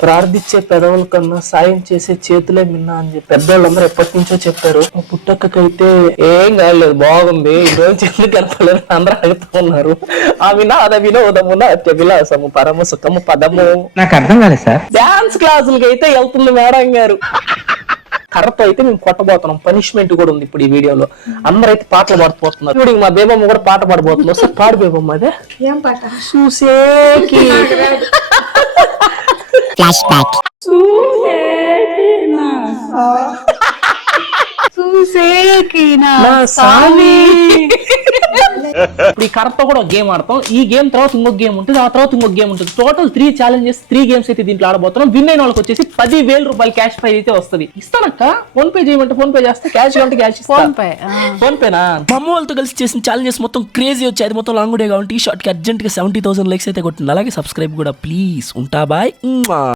ప్రార్థించే పెదవుల కన్నా సాయం చేసే చేతులే మిన్నా అని చెప్పి పెద్దవాళ్ళందరూ ఎప్పటి నుంచో చెప్పారు. మా పుట్టక్కకైతే ఏం కాలేదు, బాగుంది, ఈ రోజు ఎందుకు గడపలేదు అందరూ అడుగుతూ ఉన్నారు. ఆ వినాద వినోదమున అత్య విలాసము పరమ సుఖము పదము. నాకు అర్థం కాలేదు సార్. డాన్స్ క్లాసులకి అయితే వెళ్తుంది మేడం గారు. కర్రతో అయితే మేము కొట్టబోతున్నాం, పనిష్మెంట్ కూడా ఉంది ఇప్పుడు ఈ వీడియోలో. అందరైతే పాటలు పాడిపోతున్నారు. ఇప్పుడు మా బేబమ్మ కూడా పాట పాడబోతుంది. ఒకసారి పాడు బేబమ్మ. అదే ఏం పాట? చూసేకి ఫ్లాష్ బ్యాక్. నా సామి. ఇప్పుడు ఈ కరెక్ట్ కూడా ఒక గేమ్ ఆడతాం. ఈ గేమ్ తర్వాత ఇంకొక గేమ్ ఉంటుంది, ఆ తర్వాత ఇంకొక గేమ్ ఉంటుంది. టోటల్ 3 ఛాలెంజెస్, 3 గేమ్స్ అయితే దీంట్లో ఆడబోతున్నాం. విన్ అయిన వాళ్ళకి వచ్చేసి 10,000 రూపాయలు క్యాష్ ప్రైజ్ అయితే వస్తుంది. ఇస్తానక్క, ఫోన్ పే చేయమంటే ఫోన్ పే చేస్తే, క్యాష్ అంటే క్యాష్ ఫోన్ పే. ఫోన్ పేనా? మా అమ్మ వాళ్ళతో కలిసి చేసిన ఛాలెంజెస్ మొత్తం క్రేజీ వచ్చాయి. అది మొత్తం లాంగ్ డే కాబట్టి ఈ షార్ట్ కి అర్జెంట్ గా 70,000 లైక్స్ అయితే కొట్టింది. అలాగే సబ్స్క్రైబ్ కూడా ప్లీజ్. ఉంటా బాయ్.